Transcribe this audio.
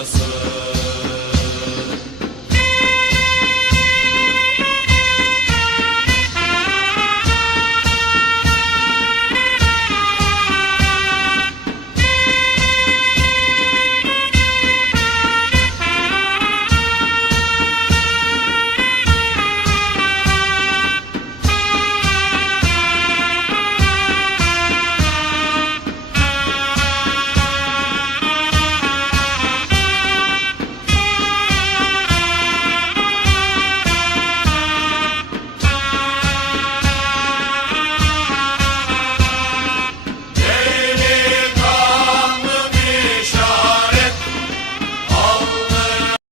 dünyası